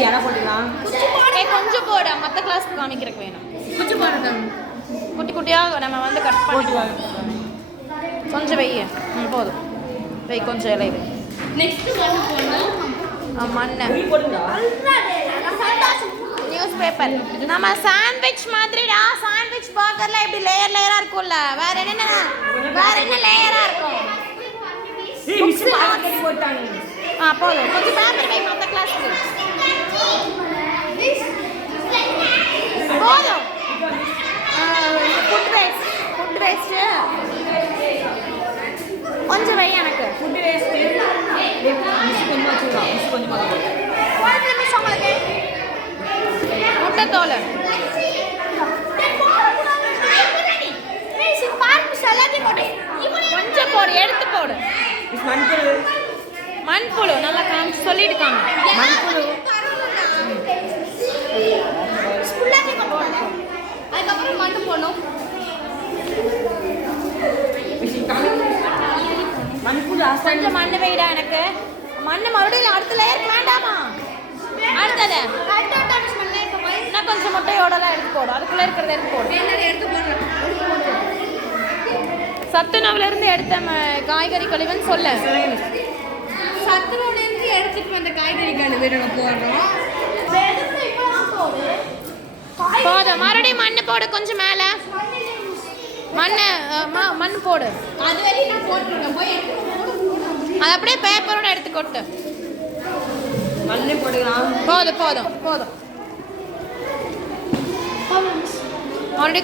கொஞ்சம் போட மற்ற கிளாஸ்க்கு காமிக்கிறதுக்கு வேணும். கொஞ்சம் போடுங்க. குட்டி குட்டியாக நம்ம வந்து கட் பண்ணிடுவோம். கொஞ்சம் வெய்ய போதும். வெய் கொஞ்சம் இலை வை. நெக்ஸ்ட் மண்ணு போடணும். மண்ணை நியூஸ் பேப்பர். நம்ம சாண்ட்விச் மாதிரிடா. சாண்ட்விச் பர்கர்ல இப்படி லேயர் லேயரா இருக்கும்ல. வேற என்ன லேயரா இருக்கும்? போதும். கொஞ்சம் பேப்பர் வை மற்ற கிளாஸ்க்கு. போதும். ஃபுட் வேஸ்ட் கொஞ்சம் வை. எனக்கு ஃபுட் வேஸ்ட் கொஞ்சமா வச்சுக்கலாம். கொஞ்சமா உங்களுக்கு முட்டைத்தோல் கொஞ்சம் போடு. எடுத்து போடு. மண்புழு நல்லா காமிச்சு சொல்லிட்டு காமி. மண்புழு அதுக்கப்புறம் மண்ணு போடணும். கொஞ்சம் மண்ணு வைடா. எனக்கு மண்ணு மறுபடியும் அடுத்த லேயருக்கு வேண்டாமா? அடுத்தது இன்னும் கொஞ்சம் முட்டையோடலாம் எடுத்து போடும். அதுக்குள்ள இருக்கிறத எடுத்து போடும். சத்துணவுல இருந்து எடுத்த காய்கறி கழிவுன்னு சொல்ல. சத்துணவுல இருந்து எடுத்துட்டு வந்த காய்கறி கழிவு நம்ம போடுறோம். போதும். மறுபடியும் மண்ணு போடு. கொஞ்சம் மேல மண் போடு. அது வரையும் நான் போட்டுருக்கேன். போய் அது அப்படியே பேப்பரோட எடுத்து கொட்டு. மண்ணே போடுக்கலாம். போதும். மறுபடியும்